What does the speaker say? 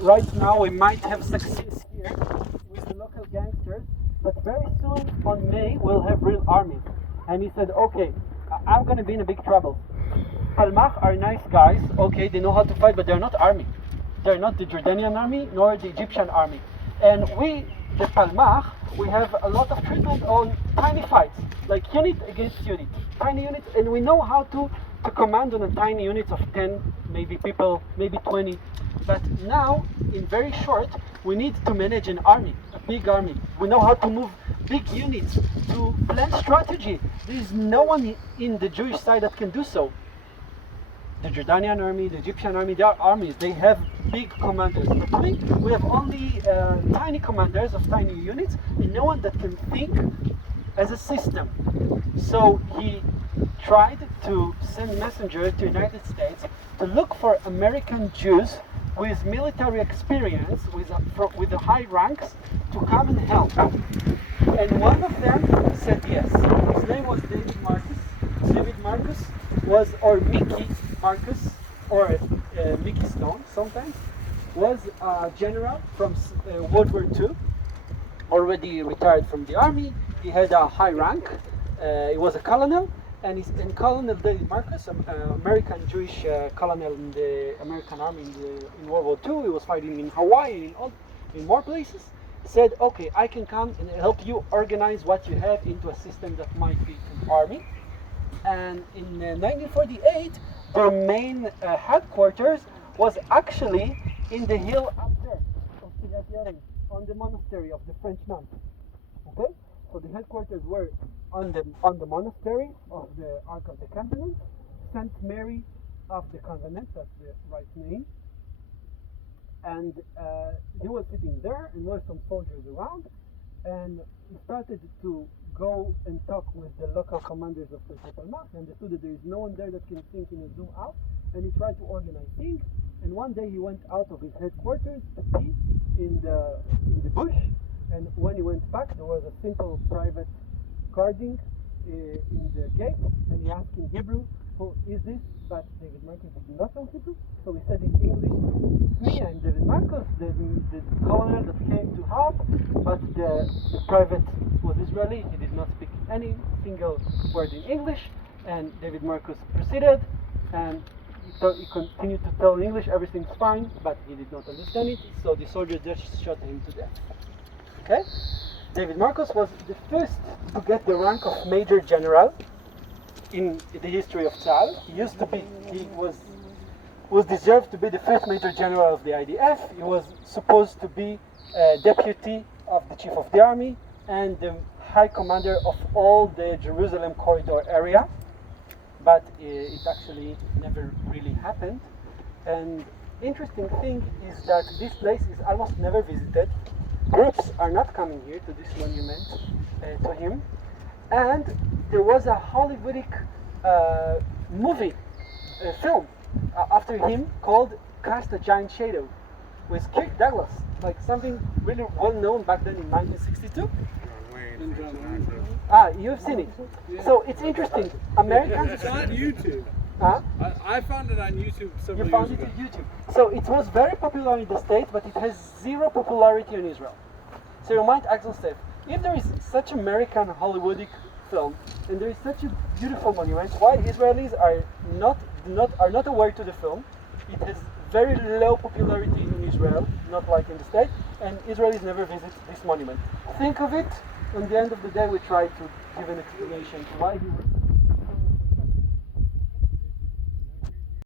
right now we might have success here with the local gangsters, but very soon on May we'll have real armies. And he said, okay, I'm gonna be in a big trouble. Palmach are nice guys, okay, they know how to fight, but they're not army. They're not the Jordanian army nor the Egyptian army. And we, the Palmach, we have a lot of treatment on tiny fights, like unit against unit, tiny units, and we know how to command on a tiny unit of 10, maybe people, maybe 20. But now, in very short, we need to manage an army, a big army. We know how to move big units, to plan strategy. There is no one in the Jewish side that can do so. The Jordanian army, the Egyptian army, they are armies. They have big commanders. But we have only tiny commanders of tiny units, and no one that can think as a system. So he tried to send messengers to United States to look for American Jews with military experience, with the high ranks, to come and help. And one of them said yes. His name was David Marcus. David Marcus was, or Mickey Marcus, or Mickey Stone sometimes, was a general from World War II, already retired from the army. He had a high rank. He was a colonel, and Colonel David Marcus, American Jewish colonel in the American army in World War II. He was fighting in Hawaii, in more places. Said, okay, I can come and help you organize what you have into a system that might be an army. And in 1948, their main headquarters was actually in the hill up there of Kiryat Yearim, on the monastery of the French nuns. Okay, so the headquarters were on the monastery of the Ark of the Covenant, Saint Mary of the Covenant. That's the right name. And he was sitting there, and there were some soldiers around, and he started to go and talk with the local commanders of the Palmach. He understood that there is no one there that can think in a zoom out, and he tried to organize things. And one day he went out of his headquarters to pee in the bush, and when he went back, there was a simple private guarding in the gate, and he asked in Hebrew, who is this? But David Marcus did not know Hebrew, so he said in English, it's me, I'm David Marcus, the colonel that came to help, but the private was Israeli. He did not speak any single word in English, and David Marcus proceeded, and he continued to tell in English everything's fine, but he did not understand it, so the soldier just shot him to death. Okay? David Marcus was the first to get the rank of Major General in the history of Tzahal. He was deserved to be the first Major General of the IDF. He was supposed to be deputy of the Chief of the Army and the High Commander of all the Jerusalem corridor area, but it actually never really happened. And interesting thing is that this place is almost never visited. Groups are not coming here to this monument to him, and there was a Hollywoodic movie film after him called Cast a Giant Shadow with Kirk Douglas, like something really well known back then in 1962. You've seen it. Yeah. So it's interesting. Americans. It's on YouTube. Huh? I found it on YouTube several You found years it ago. on YouTube. So it was very popular in the States, but it has zero popularity in Israel. So you might ask yourself, if there is such American Hollywoodic film, and there is such a beautiful monument, why Israelis are not aware to the film? It has very low popularity in Israel, not like in the States, and Israelis never visit this monument. Think of it. At the end of the day, we try to give an explanation to why he was